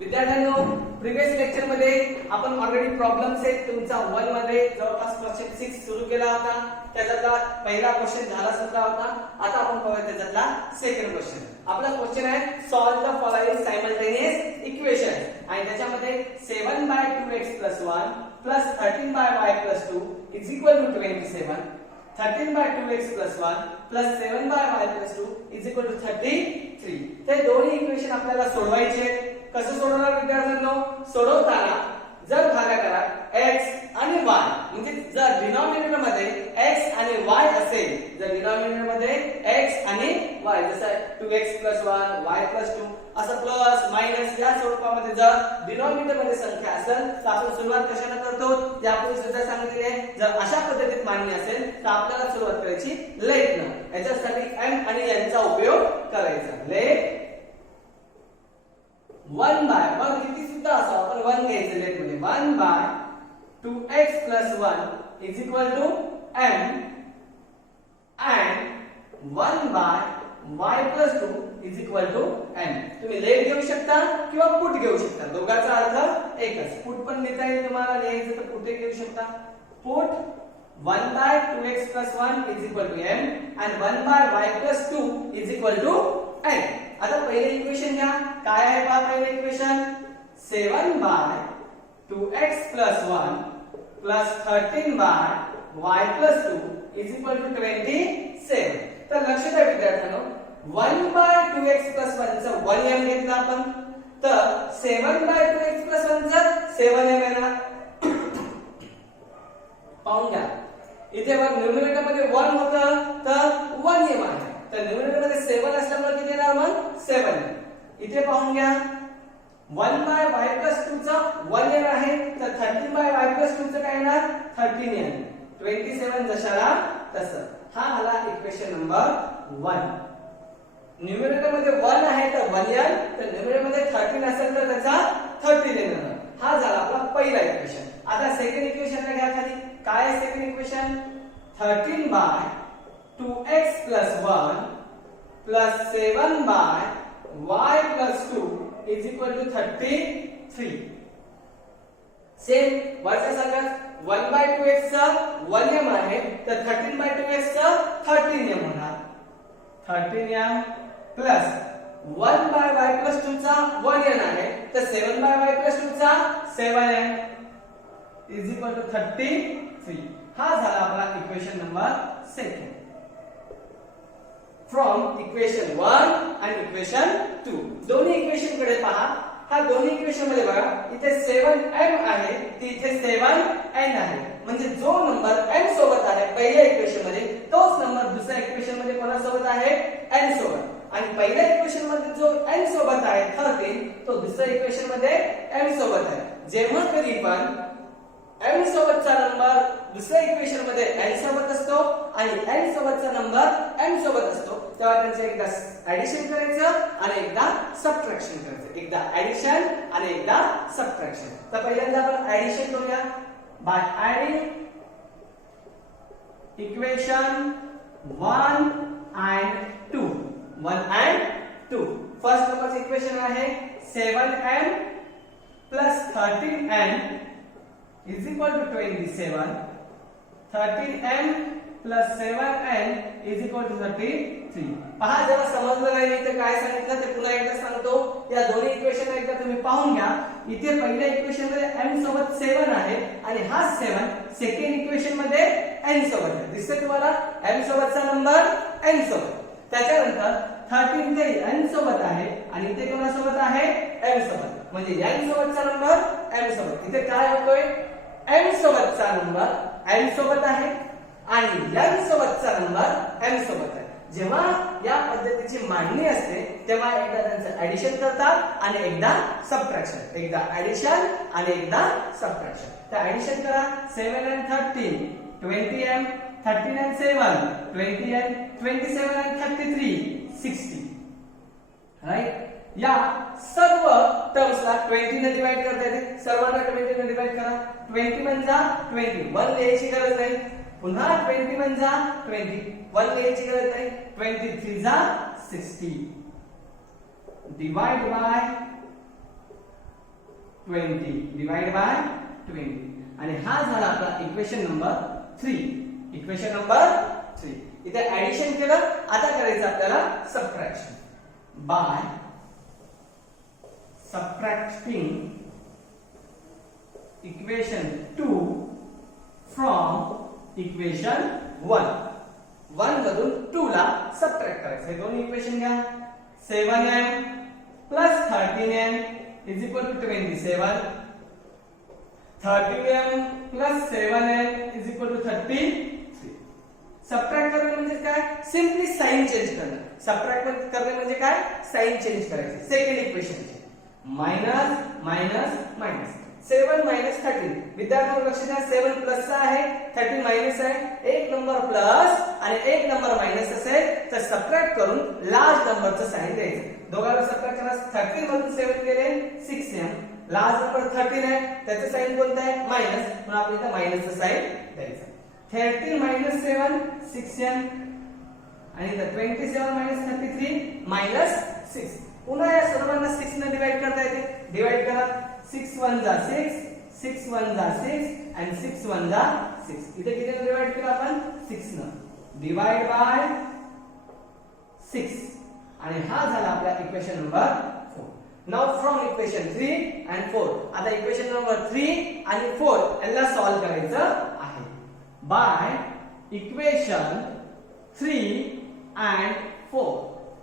विद्यार्थ्यांनो, previous lecture मध्ये आपण ऑलरेडी प्रॉब्लेम सेट तुमचा 1 मध्ये जवळपास क्वेश्चन 6 सुरू केला होता. त्याच्यातला पहिला क्वेश्चन झाला सुद्धा होता. आता आपण पाहूया त्याच्यातला सेकंड क्वेश्चन. आपला क्वेश्चन आहे solve the following simultaneous equation आणि त्याच्यामध्ये 7/2x + 1 + 13y 2 = 27. 13/2x + 1 + 7y 2 = 33. ते दोन्ही इक्वेशन आपल्याला सोडवायचे. कसं सोडवणार विद्यार्थ्यांनो? सोडवताना जर भागाकारात x आणि y म्हणजे जर डिनॉमिनेटर मध्ये x आणि y असेल, जर डिनॉमिनेटर मध्ये x आणि y जसं 2x + 1 y + 2 असं प्लस मायनस या स्वरूपामध्ये जर डिनॉमिनेटर मध्ये संख्या असेल तर आपण सुरुवात कशाने करतो ते आपण सुद्धा सांगितले आहे. जर अशा पद्धतीत मांडणी असेल तर आपल्याला सुरुवात करायची लेटनं. याच्यासाठी m आणि n चा उपयोग करायचा. लेट 1/1 किती सुद्धा असो आपण 1 घ्यायचं लेट मध्ये. 1/2x + 1 = m and 1/y + 2 = n. तुम्ही लेट घेऊ शकता किंवा पुट घेऊ शकता. दोघांचा अर्थ एकच. पुट पण लिहिता येईल तुम्हाला, लिहायचं तर पुट घेऊ शकता. Put 1/2x + 1 = m and 1/y + 2 = n. आता पहिले इक्वेशन घ्या. काय आहे पहा पहिले इक्वेशन? 7/2x + 1 + 13y + 2 = 27. तर लक्ष द्या विद्यार्थ्यांनो, 1/2x + 1 चा 1m घेतला आपण, तर 7/2x + 1 चा 7m येणार. पाहून घ्या इथे बघ न्यूमरेटर मध्ये 1 होतं तर 1m आहे, तर न्यूमरेटर मध्ये 7 असल्यामुळे किती येणार मग 7. इथे पाहून घ्या 1/y + 2 चा 1m आहे, तर 13/y + 2 चा काय येणार 13m. 27 जशाला तसं. हा आला इक्वेशन नंबर 1. न्यूमरेटर मध्ये 1 आहे तर 1m, तर न्यूमरेटर मध्ये 13 असेल तर त्याचा 13 येणार. हा झाला आपला पहिला इक्वेशन. आता सेकंड इक्वेशन घ्या खाली. काय आहे second equation? 13/2x + 1 + 7/y + 2 = 33. Same वरच्या संख्यात 1/2x चा 1m आहे तर 13/2x चा 13m होणार. 13m प्लस 1/y + 2 चा 1n आहे तर 7/y + 2 चा 7n = 33. हा झाला आपला equation number second. From equation 1 आणि इक्वेशन 2 दोन्ही इक्वेशन कडे पहा. हा दोन्ही इक्वेशन मध्ये बघा इथे 7m आहे, इथे 7n आहे. म्हणजे जो नंबर m सोबत आहे पहिल्या इक्वेशन मध्ये तोच नंबर दुसऱ्या इक्वेशन मध्ये कोणासोबत आहे n सोबत. आणि पहिल्या इक्वेशन मध्ये जो n सोबत आहे 13 तो दुसऱ्या इक्वेशन मध्ये m सोबत आहे. जेव्हा कधी पण m सोबतचा नंबर दुसऱ्या इक्वेशन मध्ये n सोबत असतो आणि n सोबतचा नंबर m सोबत असतो तेव्हा त्यांचे एकदा ऍडिशन करायचं आणि एकदा सबट्रॅक्शन करायचं. एकदा ऍडिशन आणि एकदा सबट्रॅक्शन. तर पहिल्यांदा आपण ऍडिशन करूया. By adding equation 1 and 2. 1 and 2. First नंबरचं इक्वेशन आहे 7m + 13n = 27. 13m + 7n = 33. पहा जरा समजलं नाही तर काय सांगितलं ते पुन्हा एकदा सांगतो. या दोन्ही इक्वेशन एकदा तुम्ही पाहून घ्या. इथे पहिल्या इक्वेशन मध्ये m सोबत 7 आहे आणि हा 7 सेकंड इक्वेशन मध्ये n सोबत आहे. दिसतंय तुम्हाला m सोबतचा नंबर n सोबत. त्याच्यानंतर 13 ते n सोबत आहे आणि इथे कोणासोबत आहे m सोबत. म्हणजे n सोबतचा नंबर m सोबत. इथे काय होतोय m सोबतचा नंबर n सोबत आहे आणि n सोबतचा नंबर m सोबत आहे. जेव्हा या पद्धतीची मांडणी असते तेव्हा एकदा त्यांचं ऍडिशन करतात आणि एकदा सबट्रॅक्शन. एकदा ऍडिशन आणि एकदा सबट्रॅक्शन. तर ऍडिशन करा. 7 and 13 20m, 13 and 7 20m, 27 and 33 60. Right. या सर्व टर्म्सला 20 ने डिवाइड करता येते. सर्वांना 20 ने डिवाइड करा. 20 म्हणजे 20 1 लिहायची गरज नाही. पुन्हा 20 म्हणजे 20 1 लिहायची गरज नाही. 23 जा 60 डिवाइड बाय 20 डिवाइड बाय 20 आणि हा झाला आपला इक्वेशन नंबर 3. Equation number 3. इथे ऍडिशन केलं, आता करायचं आपल्याला subtraction. By subtracting equation 2 from equation 1. 1 मधून 2 ला सबट्रॅक्ट करायचं. हे दोन्ही इक्वेशन घ्या. 7m plus 13m is equal to 27. 13m plus 7m is equal to 33. Subtract करणे म्हणजे काय? सिंपली साइन चेंज करणे. सबट्रॅक्ट करणे म्हणजे काय? साइन चेंज करायचे. सेकंड इक्वेशनचे मायनस मायनस मायनस 7 मायनस 13. विद्यार्थ्यांनो लक्ष द्या, 7 प्लस आहे, 13 मायनस आहे. एक नंबर प्लस आणि एक नंबर मायनस असेल तर सबट्रॅक्ट करून लार्ज नंबरचं साइन द्यायचं. दोघांना सबट्रॅक्ट करा. 13 मधून 7 गेले 6m. लार्ज नंबर 13 आहे, त्याचं साइन कोणतं आहे? मायनस, म्हणून आपण इथे मायनसचं साइन द्यायचं. 13 मायनस 7 6m आणि इथे 27 मायनस 33 मायनस 6. पुन्हा या सर्वांना 6 ने डिवाइड करता येते. डिवाइड करा. 6 1 जा 6, 6 1 जा 6 आणि 6 1 जा 6. इथे किती डिवाइड केलं आपण? 6 न. डिवाइड बाय 6 आणि हा झाला आपला equation number 4. Now from equation 3 and 4. आता इक्वेशन नंबर 3 आणि 4 याला सॉल्व करायचं आहे. By equation 3 and 4.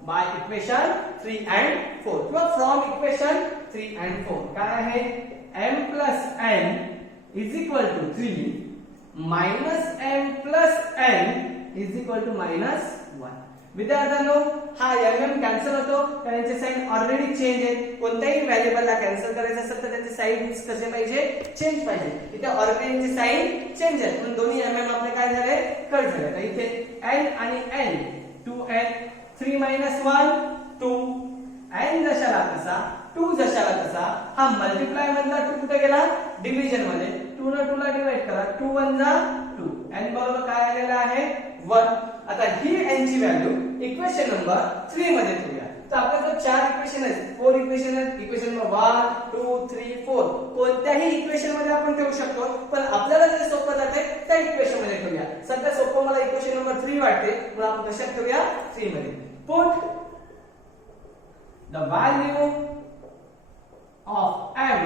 By equation 3 and 4 किंवा फ्रॉम इक्वेशन 3 and 4 काय आहे? m plus n is equal to 3 minus m plus n is equal to minus 1. विद्यार्थ्यांनो हा mm कॅन्सल होतो कारण याचे साइन ऑलरेडी चेंज आहे. कोणत्याही व्हेरिएबलला कॅन्सल करायचं असेल तर त्याचे साइन्स कसे पाहिजे? चेंज पाहिजे. इथे ऑलरेडी याचे साइन चेंज आहे म्हणून दोन्ही mm आपले काय झाले? कट झाले. तर इथे n आणि n 2n 3 minus 1 2. n जशाला तसा 2 जशाला तसा. हा मल्टिप्लाय मधला 2 कुठे गेला? डिव्हिजन मध्ये. 2 ने 2 ला डिवाइड करा. 2 1 जा 2. n बरोबर काय आलेला आहे? 1. आता ही n ची व्हॅल्यू इक्वेशन नंबर 3 मध्ये ठेवूया. तर आपल्याकडे 4 इक्वेशन आहेत, 4 इक्वेशन आहेत. इक्वेशन नंबर 1 2 3 4 कोणत्याही इक्वेशन मध्ये आपण ठेवू शकतो, पण आपल्याला जे सोपं जाते त्या इक्वेशन मध्ये ठेवूया. सध्या सोपं मला इक्वेशन नंबर 3 वाटते म्हणून आपण कशात ठेवूया? 3 मध्ये. Put the value of m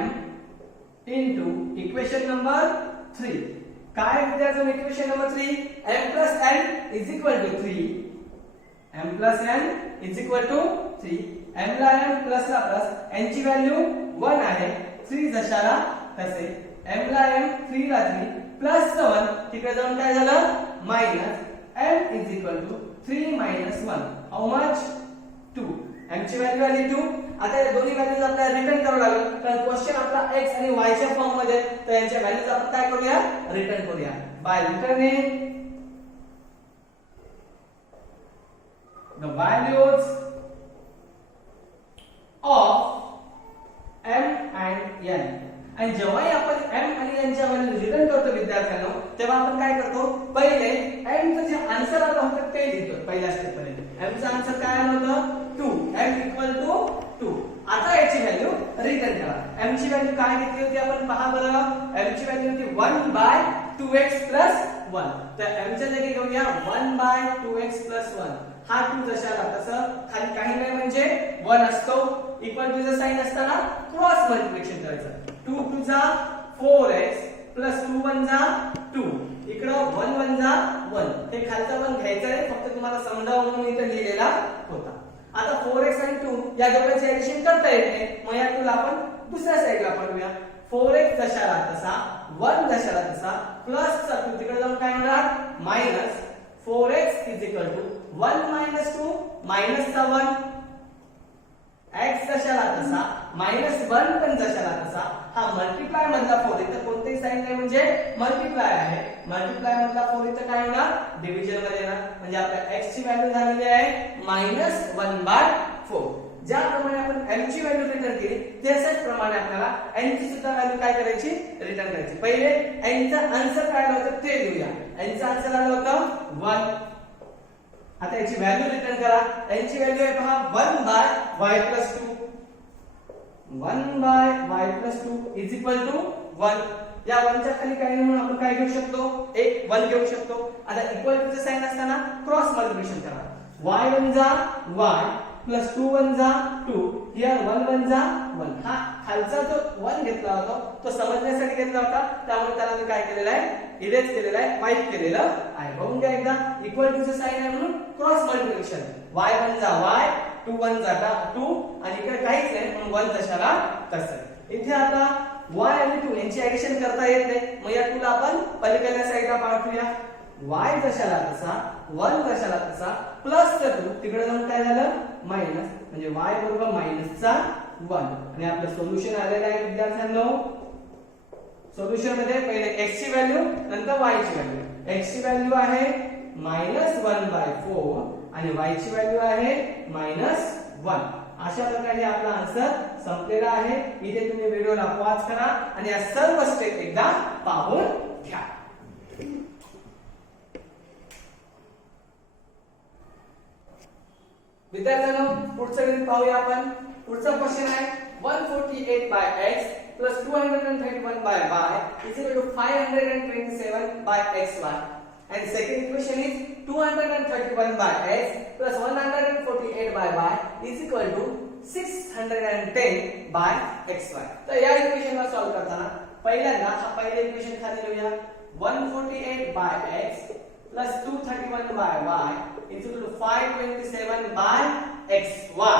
into equation number 3. काय विद्यार्थ्यांनो equation number 3? m plus n is equal to 3. m plus n is equal to 3. m ला m प्लस ला प्लस, n ची व्हॅल्यू 1 आहे. 3 जशाला तसे. m ला m 3 ला 3 प्लस 1 तिकडे जाऊन काय झालं? Minus m is equal to 3 minus 1. How much? 2. m ची व्हॅल्यू आली 2. आता या दोन्ही व्हॅल्यूज आपल्याला रिटर्न करावं लागेल कारण क्वेश्चन आपला x आणि y च्या फॉर्म मध्ये. तर यांच्या व्हॅल्यूज आपण काय करूया? रिटर्न करूया. By returning the values of m and n. आणि जेव्हाही आपण m आणि n च्या व्हॅल्यू रिटर्न करतो विद्यार्थ्यांनो, तेव्हा आपण काय करतो? पहिले m चं जे आन्सर आलं होतं ते लिहितो पहिल्या स्टेप मध्ये. m चं आन्सर काय आलं होतं? 2. m equal to 2. आता याची व्हॅल्यू रिटर्न करा. m ची व्हॅल्यू काय घेतली होती आपण पहा बरं. m ची व्हॅल्यू होती 1 बाय 2x प्लस 1. तर m च्या जागी घेऊया 1 बाय 2x प्लस 1. हा 2 जशाला तसं खाली काही नाही म्हणजे 1 असतो. इक्वल टू चं साइन असताना क्रॉस मल्टिप्लिकेशन करायचं. 2 2 जा 4x प्लस 2 1 जा 2. इकडं 1 1 जा 1. हे खालचा 1 घ्यायचा आहे, फक्त तुम्हाला समजावून म्हणून इथे लिहिलेला होता. आता 4x आणि 2 या दोघांचे ऍडिशन करता येते. मग या 2 ला आपण दुसऱ्या साइडला पडूया. 4x जशाला तसा 1 जशाला तसा प्लस चा 2 तिकडे जाऊन काय होणार? Minus 4x is equal to 1 minus 2 minus चा 1. x जशाला तसा मायनस 1 पण जशाला तसा. हा मल्टिप्लाय मधला 4 इथं कोणतेही साइन नाही म्हणजे मल्टिप्लाय आहे. मल्टिप्लाय मधला 4 इथं काय होणार? डिव्हिजन मध्ये येणार. म्हणजे आपल्या x ची व्हॅल्यू झालेली आहे मायनस 1 बाय 4. ज्याप्रमाणे आपण m ची व्हॅल्यू रिटर्न केली त्याच प्रमाणे आपल्याला n ची सुद्धा व्हॅल्यू काय करायची? रिटर्न करायची. पहिले n चा आन्सर काय आलं होतं ते लिहूया. n चा आन्सर आलं होतं 1. आता याची व्हॅल्यू रिटर्न करा. n ची व्हॅल्यू आहे पहा 1 by y plus 2. 1 by y plus 2 is equal to 1. या 1 च्या खाली काही नाही म्हणून आपण काय घेऊ शकतो, एक 1 घेऊ शकतो. आता इक्वल टू चे साइन असताना क्रॉस मल्टिप्लिकेशन करा. y1 जा y प्लस 2 1 जा 2, हियर 1 1 जा 1. हा खालचा जो 1 घेतला होता तो समजण्यासाठी घेतला होता, त्यामुळे त्याला मी काय केलेलं आहे, इरेज केलेलं आहे, वाईप केलेलं आहे. बघून घ्या एकदा. इक्वल टू चे साइन आहे म्हणून क्रॉस मल्टिप्लिकेशन. y1 जा y, 2 1 जा 2 आणि इकडे काहीच नाही म्हणून 1 तशाला तसं. इथे आता y आणि 2 यांची ऍडिशन करता येत नाही, मग या 2 ला आपण पलीकडल्या साईडला पाठवूया. y जशाला तसा 1 जशाला तसा प्लस 2 तिकडे जाऊन काय झालं मायनस, म्हणजे y बरोबर मायनसचा 1. आणि आपलं सोल्युशन आलेलं आहे विद्यार्थ्यांनो. सोल्युशन मध्ये पहिले x ची व्हॅल्यू नंतर y ची व्हॅल्यू. x ची व्हॅल्यू आहे -1/4 आणि y ची व्हॅल्यू आहे -1. अशा प्रकारे आपला आन्सर संपलेला आहे. इथे तुम्ही व्हिडिओला पॉज करा आणि या सर्व स्टेप एकदा पाहून घ्या. विद्यार्थ्यांनो पुढचं गणित पाहूया आपण. पुढचा क्वेश्चन आहे 148 by x plus 231 by y is equal to 527 by xy. And second equation is 231 by x plus 148 by y is equal to 610 by xy. तर या इक्वेशनला सॉल्व करताना पहिल्यांदा हा पहिले इक्वेशन खाली लिहूया. 148 by x plus 231 by y is equal to 527 by xy.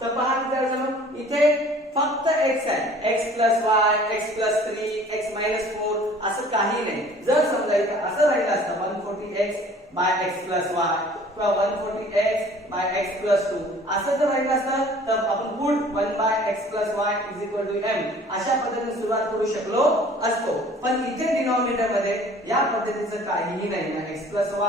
तर पहा विद्यार्थ्यांनो इथे फक्त x आहे, x plus y, x plus 3, x minus 4 असं काही नाही. जर समजा इथे असं राहिलं असतं 140x by x plus y किंवा 140x by x plus 2 असं जर राहिलं असतं तर आपण put 1 by x plus y is equal to m अशा पद्धतीने सुरुवात करू शकलो असतो. पण इथे डिनॉमिनेटर मध्ये या पद्धतीचं काहीही नाही ना, x plus y,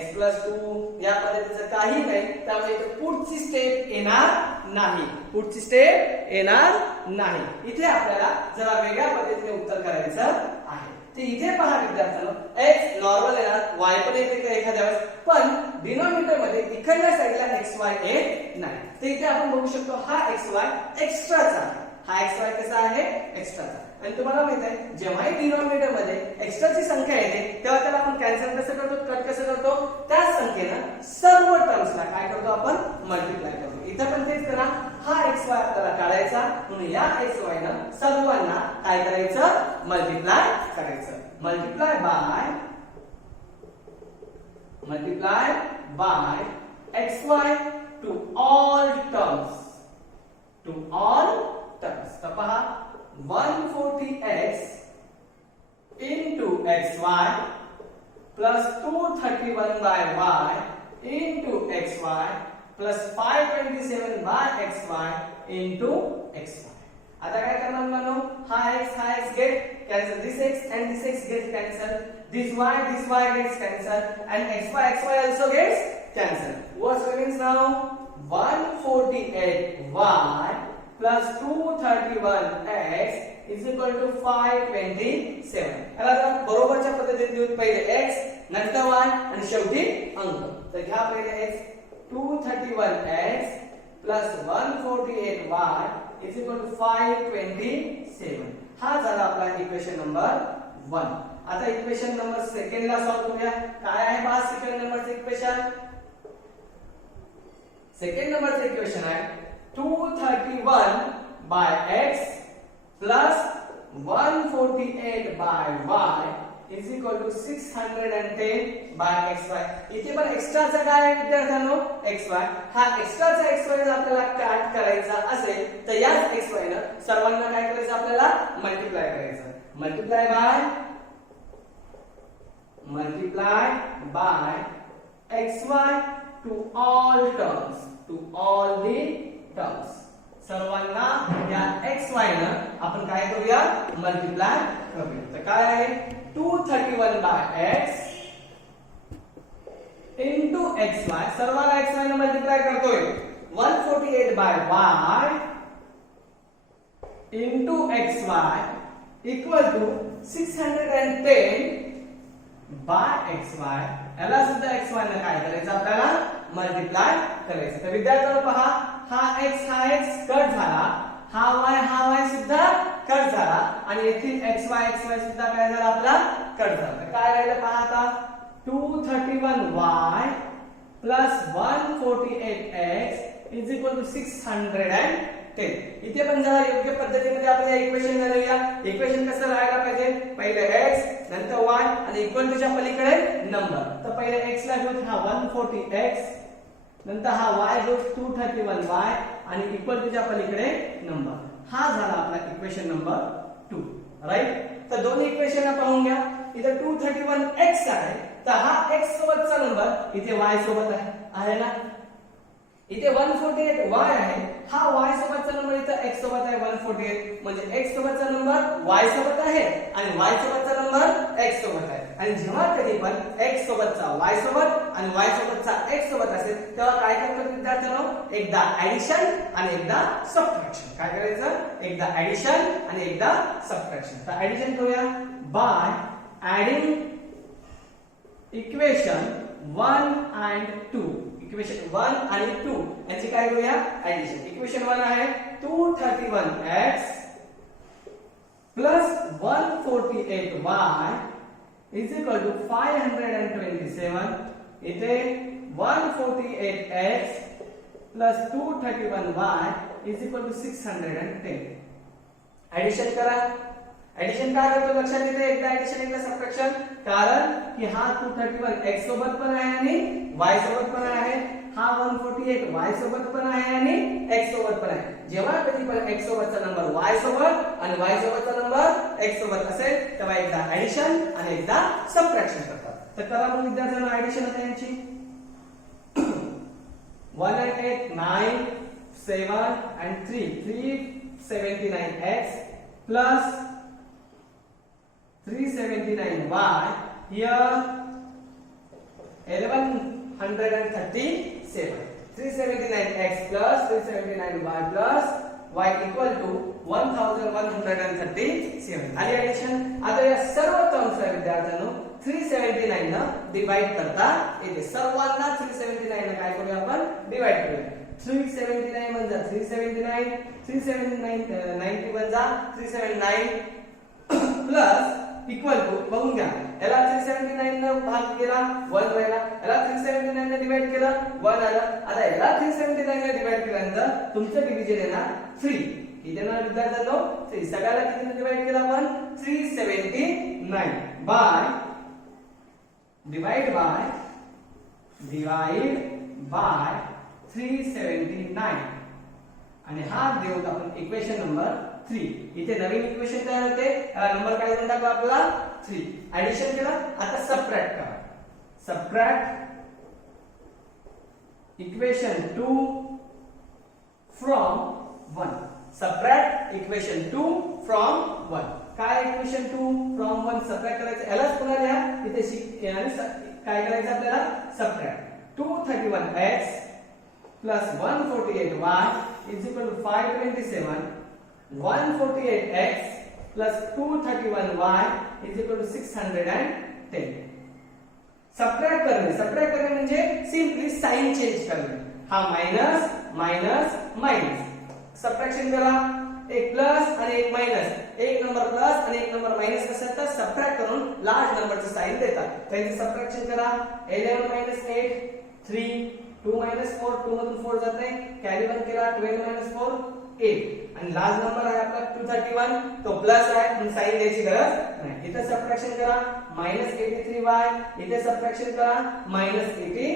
x plus 2 या पद्धतीचं काही नाही. त्यामुळे इथे पुढची स्टेप येणार नाही, पुढची स्टेप येणार नाही. इथे आपल्याला जरा वेगळ्या पद्धतीने उत्तर करायचं आहे. तर इथे पहा विद्यार्थ्यांनो x नॉर्मल येणार, y पण येते एखाद्या वेळेस, पण डिनॉमिनेटर मध्ये इकडल्या साईडला xy येत नाही. तर इथे आपण बघू शकतो हा xy एक्स्ट्राचा आहे. हा xy कसा आहे, एक्स्ट्राचा. आणि तुम्हाला माहित आहे जेव्हाही डिनॉमिनेटर मध्ये एक्स्ट्राची संख्या येते तेव्हा त्याला आपण कॅन्सल कसं करतो, कट कसं करतो, त्याच संख्येनं सर्व टर्म्सला काय करतो आपण, मल्टिप्लाय करतो. इथं पण तेच करा. हा xy आपल्याला काढायचा म्हणून या xy न सर्वांना काय करायचं, मल्टिप्लाय करायचं. Multiply by xy to all terms, to all terms. तर पहा 140x into xy plus 231 by y into xy plus 527 by xy into xy. आता काय करणार मुलांनो, हा x get cancel, this x and this x get cancelled, this y gets cancelled and xy also gets cancelled. What remains now? 148y plus 231x is equal to 527. याला जरा बरोबरच्या पद्धतीने लिहून पहिले x नंतर y आणि शेवटी अंक. तर घ्या पहिले x 231x plus 148y is equal to 527. हा झाला आपला इक्वेशन नंबर 1. आता इक्वेशन नंबर सेकंड ला सॉल्व करूया. काय आहे पहा सेकंड नंबरचं इक्वेशन. सेकंड नंबरचं इक्वेशन आहे 231 by x plus 148 by y is equal to 610 by xy. इथे पण एक्स्ट्राचा काय आहे विद्यार्थ्यांनो, xy. हा एक्स्ट्राचा xy जर आपल्याला काट करायचा असेल तर याच xy न सर्वांना काय करायचं, आपल्याला मल्टिप्लाय करायचं. Multiply by xy to all terms, to all the terms. सर्वांना या xy न आपण काय करूया, मल्टिप्लाय करूया. तर काय आहे 231 by x into xy, सर्वांना xy न मल्टिप्लाय करतोय. 148 by y into xy equal to 610 by xy. याला सुद्धा xy न काय करायचं, आपल्याला मल्टिप्लाय करायचं. तर विद्यार्थ्यांनो पहा हा x कट झाला, हा y सुद्धा कट झाला आणि येथील xy सुद्धा काय झाला आपला कट झाला. तर काय राहिलं पहा आता 231y plus 148x is equal to 610. इथे पण जरा योग्य पद्धतीमध्ये आपण हे इक्वेशन लिहूया. इक्वेशन कसं राहायला पाहिजे, पहिले x नंतर y आणि इक्वल टूच्या पलीकडे नंबर. तर पहिले x ला घेऊ हा 140x नंतर हा y घेऊ 231y आणि इक्वल टूच्या पलीकडे नंबर. हा झाला आपला इक्वेशन नंबर 2. राईट. तर दोन्ही इक्वेशन पाहून घ्या. इथे 231x आहे तर हा x सोबतचा नंबर इथे y सोबत आहे ना. इथे 148y आहे, हा y सोबतचा नंबर इथे x सोबत आहे 148, म्हणजे x सोबतचा नंबर y सोबत आहे आणि y सोबतचा नंबर x सोबत आहे. आणि जेव्हा कधी पण x सोबतचा y सोबत आणि y सोबतचा x सोबत असेल तेव्हा काय करतात विद्यार्थ्यांनो, एकदा ऍडिशन आणि एकदा सबट्रॅक्शन. काय करायचं, एकदा ऍडिशन आणि एकदा सबट्रॅक्शन. तर ऍडिशन करूया by adding equation 1 and 2. Equation 1 आणि 2 यांची काय करूया ऍडिशन. इक्वेशन 1 आहे 231x plus 148y is equal to 527. इथे 148x plus 231y is equal to 610. Addition करा. ऍडिशन काय करतो लक्षात येते, एकदा ऍडिशन एकदा सबट्रॅक्शन. कारण की हा 231 x सोबत पण आहे आणि y सोबत पण आहे, हा 148 y सोबत पण आहे आणि x सोबत पण आहे. जेव्हा कधी पण x सोबतचा नंबर y सोबत आणि y सोबतचा नंबर x सोबत असेल तेव्हा एकदा ऍडिशन आणि एकदा सबट्रॅक्शन करतात. तर करा मग विद्यार्थ्यांना ऍडिशन होते यांची. 1 and 8 9 7 and 379x plus 379y here 1137. 379x plus 379y plus y equal to 1137. आली ऍडिशन. आता या सर्व टर्म्सला विद्यार्थ्यांनो 379 न डिवाइड करता येते. सर्वांना 379 न काय करूया आपण डिवाइड करूया. 379 म्हणजे 379 379 90 म्हणजे 379 प्लस इक्वल टू बघून घ्या. याला 379 न भाग केला 1 राहिला, याला 379 ने डिवाइड केला 1 आला. आता याला 379 ने डिवाइड केल्यानंतर तुमचं डिव्हिजन येणार 3. किती येणार विद्यार्थ्यांनो 3. सगळ्याला कितीने डिवाइड केला आपण 379 बाय डिवाइड बाय 379 आणि हा देऊ आपण इक्वेशन नंबर 3. इथे नवीन इक्वेशन तयार होते, नंबर काय देऊन टाकला आपला 3. ऍडिशन केला. आता सबट्रॅक्ट करा. Subtract equation 2 from 1. Subtract equation 2 from 1. काय इक्वेशन 2 फ्रॉम 1 सबट्रॅक्ट करायचं, यालाच पुन्हा लिहा. इथे काय करायचं आपल्याला subtract 231x plus 148y is equal to 527. 148x plus 231y is equal to 610. Subtract करणे म्हणजे सिंपली साइन चेंज करणे. हा मायनस मायनस मायनस. सबट्रॅक्शन करा. एक प्लस आणि एक मायनस, एक नंबर प्लस आणि एक नंबर मायनस असेल तर सबट्रॅक्ट करून लार्ज नंबरचे साइन देतात. त्यांचे सबट्रॅक्शन करा. 11 - 8 3 2 - 4 2 मधून 4 जात नाही, कॅरी 1 केला 12 - 4 8 आणि लार्ज नंबर आहे आपला 231, तो प्लस आहे म्हणून साइन द्यायची गरज नाही. इथे सबट्रॅक्शन करा -83y, इथे सबट्रॅक्शन करा -83.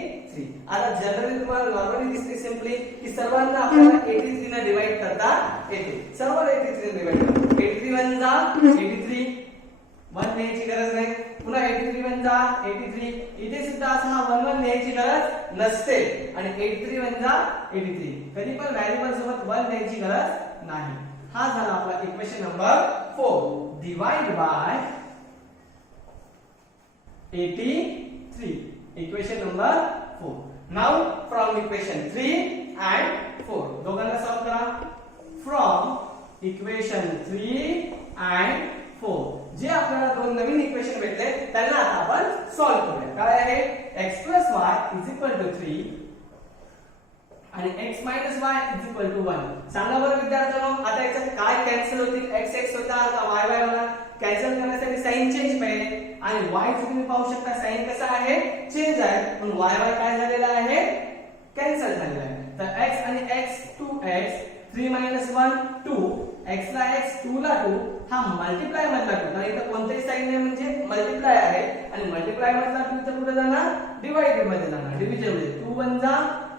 आता जनरली तुम्हाला नॉर्मली दिसते सिंपली की सर्वांना आपल्याला 83 ने डिवाइड करता येते. सर्व 83 ने डिवाइड करा. 83 वन जा 83, 1 न्यायची गरज नाही. पुन्हा 83 वन जा 83. इथे सुद्धा असा हा 1 1 न्यायची गरज नसते आणि 83 वन जा 83. कधी पण व्हेरिएबल सोबत 1 न्यायची गरज नाही. हा झाला आपला equation number 4. Divide by 83. Equation number 4. Now from equation 3 and 4 दोघांना सॉल्व करा. फ्रॉम इक्वेशन 3 and 4 जे आपल्याला दोन नवीन इक्वेशन भेटले त्यांना आता आपण सॉल्व करूया. काय आहे x + y = 3 आणि x minus y is equal to 1. सांगा बरं विद्यार्थ्यांनो, आता याच्यात काय कॅन्सल होतील? x x होता का y y होणार? कॅन्सल करण्यासाठी साइन चेंज पाहिजे आणि y चं तुम्ही पाहू शकता साइन कसा आहे? चेंज आहे. पण y y काय झालेला आहे? कॅन्सल झालेला आहे. तर x आणि x 2x 3 1 2 x ला x 2 ला 2 हा मल्टिप्लाय मधला 2 कारण इथं कोणतेही साइन नाही म्हणजे मल्टिप्लाय आहे आणि मल्टिप्लाय मधला 2 इथं कुठे जाणार? डिवाइडेड मध्ये जाणार. डिव्हिजन मध्ये 2 1 जा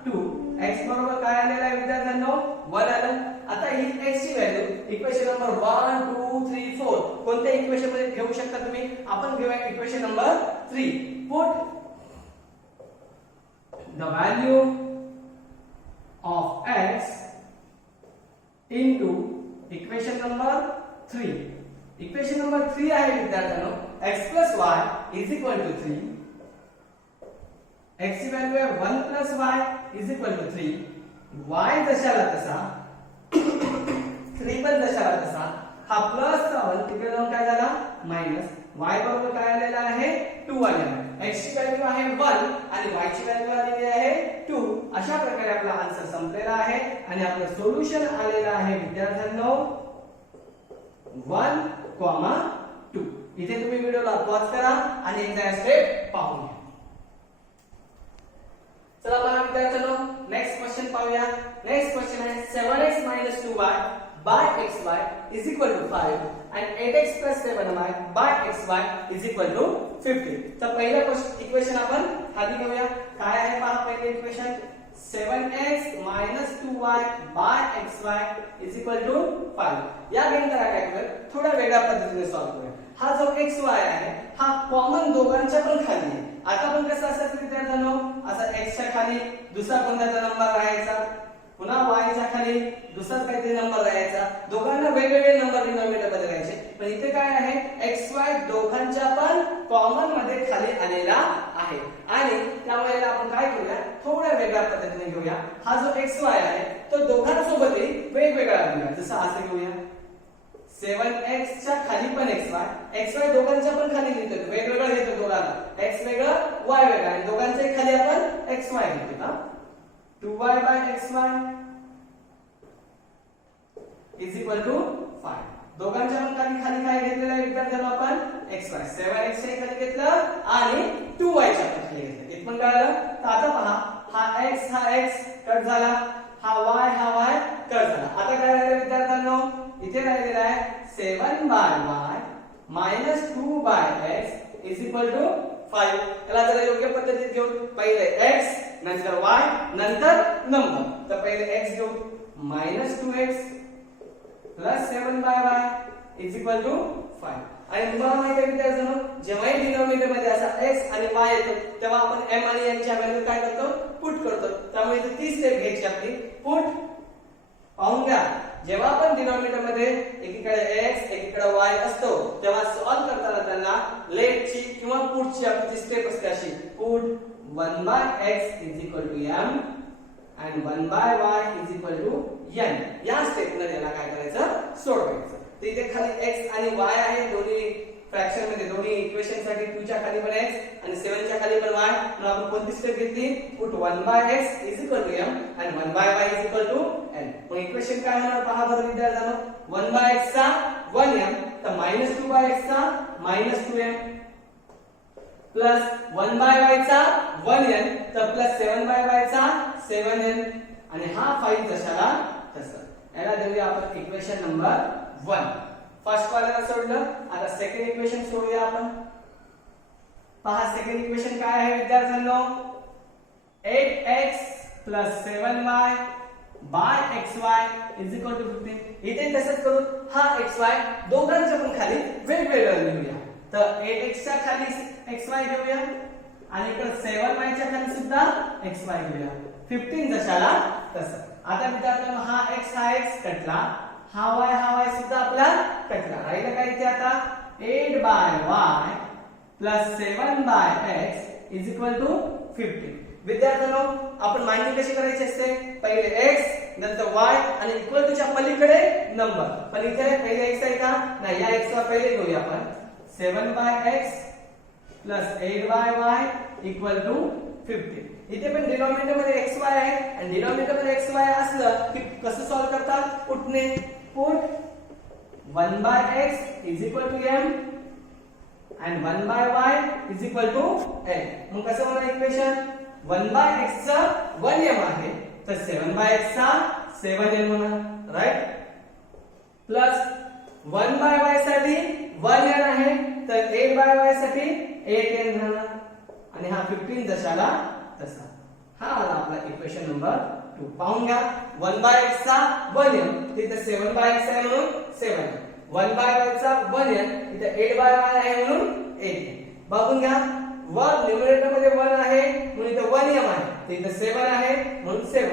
2 x बरोबर काय आलेला आहे विद्यार्थ्यांनो? 1 आलं. आता ही x ची व्हॅल्यू इक्वेशन नंबर 1 2 3 4 कोणत्या इक्वेशन मध्ये घेऊ शकता तुम्ही? आपण घेऊया equation number 3. Put the value of x into equation number 3. Equation number 3 आहे विद्यार्थ्यांनो x plus y is equal to 3. x ची व्हॅल्यू आहे 1 plus y is equal to 3. y जशाला तसा 3 पण जशाला तसा हा प्लस चा 1 तिकडे जाऊन काय झाला? मायनस. y बरोबर काय आलेला आहे? 2 आलेला आहे. x ची व्हॅल्यू आहे 1 आणि y ची व्हॅल्यू आलेली आहे 2. अशा प्रकारे आपला आन्सर संपलेला आहे आणि आपलं सोल्युशन आलेलं आहे विद्यार्थ्यांनो 1, 2. इथे तुम्ही व्हिडिओला पॉज करा आणि एकदा स्टेप पाहून घ्या. चला बघा विद्यार्थ्यांनो नेक्स्ट क्वेश्चन पाहूया. नेक्स्ट क्वेश्चन आहे 7x 2y by xy is equal to 5 and 8x plus 7y by xy is equal to 50. तर पहिलं इक्वेशन आपण खाली घेऊया. काय आहे पहा पहिले equation 7x 2y by xy is equal to 5. या गणिताला काय करूया? थोड्या वेगळ्या पद्धतीने सॉल्व्ह करूया. हा जो xy आहे हा कॉमन दोघांच्या पण खाली आहे. आता पण कसं असायचं विद्यार्थ्यांनो? असा x च्या खाली दुसरा कोणता नंबर राहायचा, पुन्हा y च्या खाली दुसराच काहीतरी नंबर राहायचा. दोघांना वेगवेगळे नंबर डिनॉमिनेटर मध्ये राहायचे. पण इथे काय आहे? xy दोघांच्या पण कॉमन मध्ये खाली आलेला आहे आणि त्यामुळे आपण काय करूया? थोड्या वेगळ्या पद्धतीने घेऊया. हा जो xy आहे तो दोघांसोबतही वेगवेगळा घेऊया. जसं असं घेऊया 7x च्या खाली पण xy दोघांच्या पण खाली लिहितो, वेगवेगळं घेतो दोघांना. x वेगळं y वेगळं आणि दोघांच्या खाली आपण xy घेतो ना. 2y by xy is equal to 5. दोघांच्या पण खाली काय घेतलेलं आहे विद्यार्थ्यांनो? आपण xy 7x च्या खाली घेतलं आणि 2y च्या खाली घेतलं. इथं पण कळलं. तर आता पहा हा x कट झाला, हा y कट झाला. आता काय राहिलं विद्यार्थ्यांनो? इथे राहिलेला आहे 7 by y minus 2 by x is equal to 5. याला जरा योग्य पद्धतीत घेऊ. पहिले x नंतर y नंतर नंबर. तर पहिले x घेऊ -2x plus 7 by y is equal to 5. आणि तुम्हाला माहिती आहे विद्यार्थ्यांनो जेव्हाही डिनॉमिनेटर मध्ये असा x आणि y येतो तेव्हा आपण m आणि n च्या व्हॅल्यू काय करतो? पुट करतो. त्यामुळे इथे ती स्टेप घ्यायची आपली. पुट पाहून घ्या. जेव्हा आपण डिनॉमिनेटर मध्ये एकीकडे x एकीकडे y असतो तेव्हा सॉल्व करताना त्यांना लेटची किंवा पुटची आपली स्टेप असते अशी. Put 1 by x is equal to m and 1 by y is equal to n. या स्टेपने याला काय करायचं? सोडवायचं. तर इथे खाली x आणि y आहे दोन्ही फ्रॅक्शन मध्ये, दोन्ही इक्वेशन साठी 2 च्या खाली पण x आणि 7 च्या खाली पण y. मग आपण कोणती स्टेप घेतली? Put 1 by x is equal to m and 1 by y is equal to n. मग इक्वेशन काय होणार पहा बरं विद्यार्थ्यांनो. 1 by x चा 1m तर -2 by x चा -2m प्लस 1 by y चा 1n तर प्लस 7 by y चा 7n आणि हा 5 जशाला तसा. याला देऊया आपण इक्वेशन नंबर 1. फर्स्ट वाल्याला सोडलं. आता सेकंड इक्वेशन सोडूया आपण. पहा सेकंड इक्वेशन काय आहे विद्यार्थ्यांनो? 8x 7y by xy is equal to 15. इथे तसंच करू. हा xy दोघांच्या पण खाली वेगवेगळं लिहूया. तर 8x च्या खाली xy घेऊया आणि इकडे 7y च्या खाली सुद्धा xy घेऊया. 15 जशाला तसं. आता विद्यार्थ्यांनो हा x कटला, हा y सुद्धा आपला कटला. राहिलं काय इथे आता? 8 by y plus 7 by x is equal to 15. विद्यार्थ्यांनो आपण माहिती कशी करायची असते? पहिले x नंतर y आणि इक्वल टू च्या पलीकडे नंबर. पण इथे पहिले x आहे का? नाही, या x ला पहिले घेऊया आपण. 7 by x plus 8 by y equal to 15. इथे पण डिनॉमिनेटर मध्ये xy आहे आणि डिनॉमिनेटर मध्ये xy असलं की कसं सॉल्व करतात? पुटने. Put 1/x is equal to m and 1/y is equal to n. मग कसं होणार इक्वेशन? 1/x चा 1m आहे तर 7/x चा 7n होणार, राईट? प्लस 1/y साठी 1n आहे तर 8/y साठी 8n राहणार आणि हा 15 जशाला तसा. हा आला आपला इक्वेशन नंबर 2. पाहून घ्या 1/x चा 1m तिथे 7/x आहे म्हणून 7. 1/y चा 1n इथे 8/y आहे म्हणून 8. बघून घ्या वर न्यूमरेटर मध्ये 1 आहे म्हणून इथे 1m आहे तर इथे 7 आहे म्हणून 7.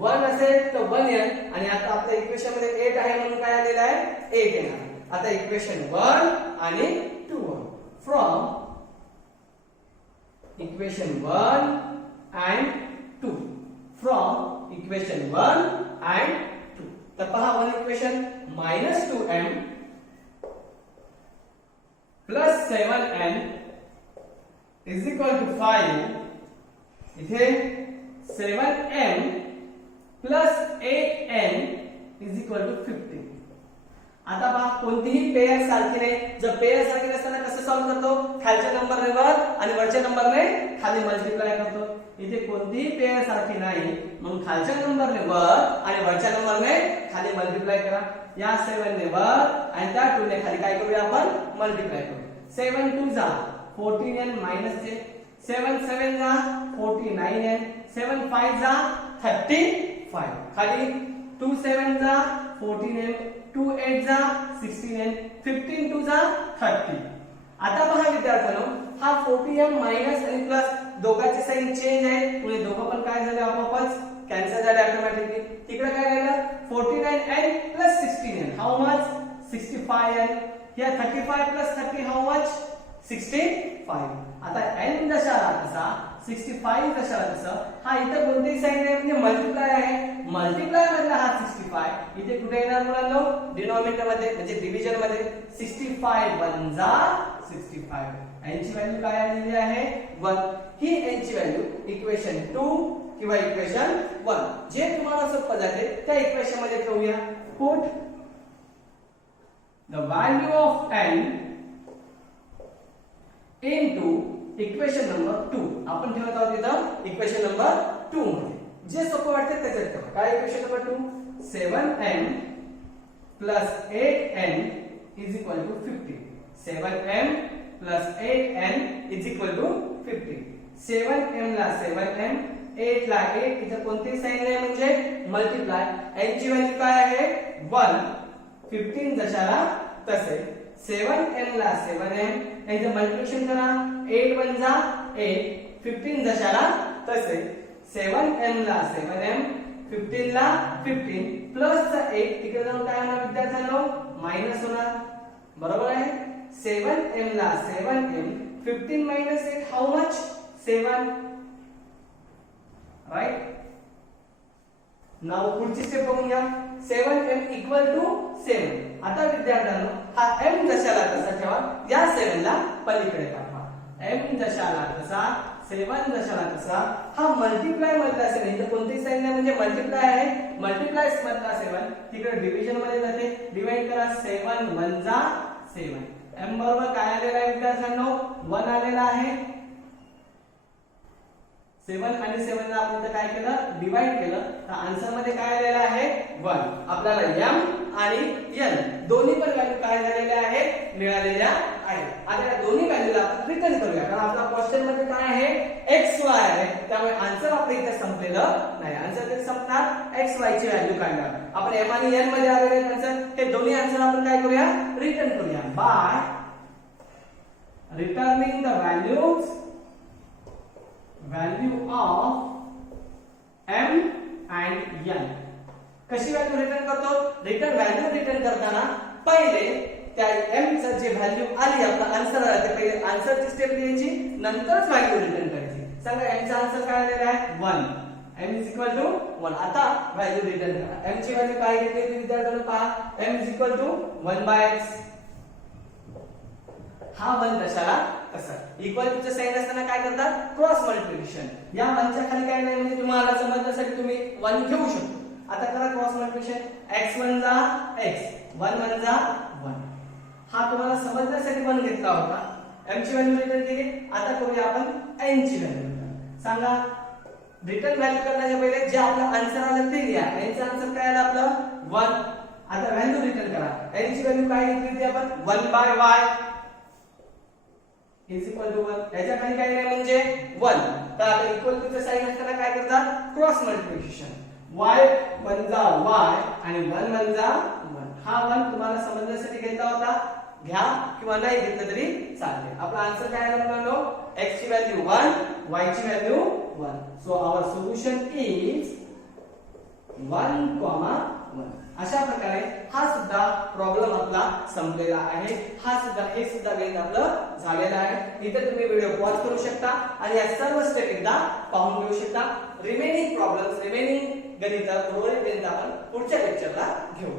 1 असेल तर 1n आणि आता आपल्या इक्वेशन मध्ये 8 आहे म्हणून काय आलेलं आहे? 8 येणार. आता इक्वेशन 1 आणि 2 from equation 1 and 2 from equation 1 and 2. तर पहा one equation -2m plus 7n is equal to 5. इथे 7m plus 8n is equal to 15. आता पहा कोणतीही पेयर सारखी नाही. जर पेयर सारखी नसताना कसं सॉल्व करतो? खालच्या नंबरने वर आणि वरच्या नंबरने खाली मल्टिप्लाय करतो. इथे कोणतीही पेयर सारखी नाही म्हणून खालच्या नंबरने वर आणि वरच्या नंबरने खाली मल्टिप्लाय करा. या 7 ने वर आणि त्या 2 ने खाली काय करूया आपण? मल्टिप्लाय करू. 7 2 जा 14n minus j. 7 7 जा 49n. 7 5 जा 35. खाली 2 7 जा 14n. 2 8 जा 16n. 15 2 जा 30. आता पहा विद्यार्थ्यांनो हा 40m मायनस आणि प्लस दोघांचे साइन चेंज आहे म्हणजे दोघं पण काय झाले आपोआपच कॅन्सल झाले ऑटोमॅटिकली. तिकडे काय राहिलं 49n plus 16n how much 65n. या 35 प्लस 30 हाऊ मच 65. आता n जशाला तसा 65 जशाला तसं हा इथे कोणतेही साइन नाही म्हणजे मल्टिप्लाय आहे. मल्टिप्लाय मधला हा 65 इथे कुठे येणार मुलांनो? डिनॉमिनेटर मध्ये म्हणजे डिव्हिजन मध्ये. 65 1 जा 65. n ची व्हॅल्यू काय आलेली आहे? 1. ही n ची व्हॅल्यू इक्वेशन 2 किंवा इक्वेशन 1 जे तुम्हाला सोपं जाते त्या इक्वेशन मध्ये ठेवूया. Put the value of n into equation number 2. आपण ठेवत आहोत इथं इक्वेशन नंबर 2 मध्ये. जे सोपं वाटते त्याच्यात ठेवा. काय equation number 2? 7m plus 8n is equal to 15. 7m plus 8n is equal to 15. 7m ला 7m 8 ला 8 इथं कोणते साइन नाही म्हणजे मल्टिप्लाय. n ची व्हॅल्यू काय आहे? 1. 15 जशाला तसे. 7m ला 7m याचं मल्टिप्लिकेशन करा. 8 1 जा 8. 15 जशाला तसे. 7m ला 7m 15 ला 15 प्लस चा 8 तिकडे जाऊन काय होणार विद्यार्थ्यांनो? मायनस होणार. बरोबर आहे. 7m ला 7m 15 minus 8 how much? 7. Right. Now पुढची स्टेप बघून घ्या. 7m equal to 7. आता विद्यार्थ्यांनो हा m जशाला तसा ठेवा. या 7 ला पलीकडे टाका. m जशाला तसा 7 जशाला तसा हा मल्टिप्लाय मधला असेल. इथे कोणती साइन नाही म्हणजे मल्टिप्लाय आहे. मल्टिप्लाय मधला 7 तिकडे डिव्हिजन मध्ये जाते. डिवाइड करा. 7 1 जा 7. m बरोबर काय आलेला आहे विद्यार्थ्यांनो? 1 आलेला आहे. 7 आणि 7 ला आपण काय केलं? डिवाइड केलं तर आन्सर मध्ये काय आलेला आहे? 1. आपल्याला m आणि n दोन्ही पण व्हॅल्यू काय झालेल्या आहेत? मिळालेल्या आहेत. आता या दोन्ही व्हॅल्यूला आपण रिटर्न करूया कारण आपला क्वेश्चन मध्ये काय आहे? xy आहे. त्यामुळे आन्सर आपल्या इथे संपलेलं नाही. आन्सर कधी संपणार? xy ची व्हॅल्यू काढणार. आपण m आणि n मध्ये आलेले आन्सर हे दोन्ही आन्सर आपण काय करूया? रिटर्न करूया by returning the value of m and n. कशी व्हॅल्यू रिटर्न करतो? व्हॅल्यू रिटर्न करताना पहिले त्या m चा जे व्हॅल्यू आली आपला आन्सर आला ते पहिले आन्सरची स्टेप लिहायची नंतरच व्हॅल्यू रिटर्न करायची. सांगा m चा आन्सर काय आलेला आहे? 1. m is equal to 1. आता व्हॅल्यू रिटर्न करा. m ची व्हॅल्यू काय घेतली विद्यार्थ्यांनो? पहा m is equal to 1/x. हा 1 तशाला तसा. इक्वल टूचं साइन असताना काय करतात, क्रॉस मल्टिप्लिकेशन. या 1 च्या खाली काय नाही म्हणजे तुम्हाला समजण्यासाठी तुम्ही 1 घेऊ शकतो. आता करा क्रॉस मल्टिप्लिकेशन. x1 जा x, 1 जा 1. हा तुम्हाला समजण्यासाठी 1 घेतला होता. m ची व्हॅल्यू रिटर्न केली. आता करूया आपण n ची व्हॅल्यू रिटर्न. सांगा रिटर्न व्हॅल्यू करण्याच्या पहिले जे आपलं आन्सर आलं ते लिहा. n चं आन्सर काय आलं आपलं 1. आता व्हॅल्यू रिटर्न करा. n ची व्हॅल्यू काय घेतली होती आपण 1/y इज इक्वल टू 1. याच्या खाली काय नाही म्हणजे 1. तर आता इक्वल टू चं साइन असताना काय करतात, क्रॉस मल्टिप्लिकेशन. y 1 जा y आणि 1 जा 1. हा 1 तुम्हाला समजण्यासाठी घेतला होता. घ्या किंवा नाही घेतलं तरी चालेल. आपला आन्सर काय आला मुलांनो, x ची व्हॅल्यू 1, y ची value 1. So our solution is 1,1. अशा प्रकारे हा सुद्धा प्रॉब्लेम आपला संपलेला आहे. हे सुद्धा गणित आपलं झालेलं आहे. इथे तुम्ही व्हिडिओ पॉज करू शकता आणि या सर्व स्टेप एकदा पाहून घेऊ शकता. रिमेनिंग प्रॉब्लेम्स, रिमेनिंग गणित उर्वरित गणित आपण पुढच्या लेक्चरला घेऊ.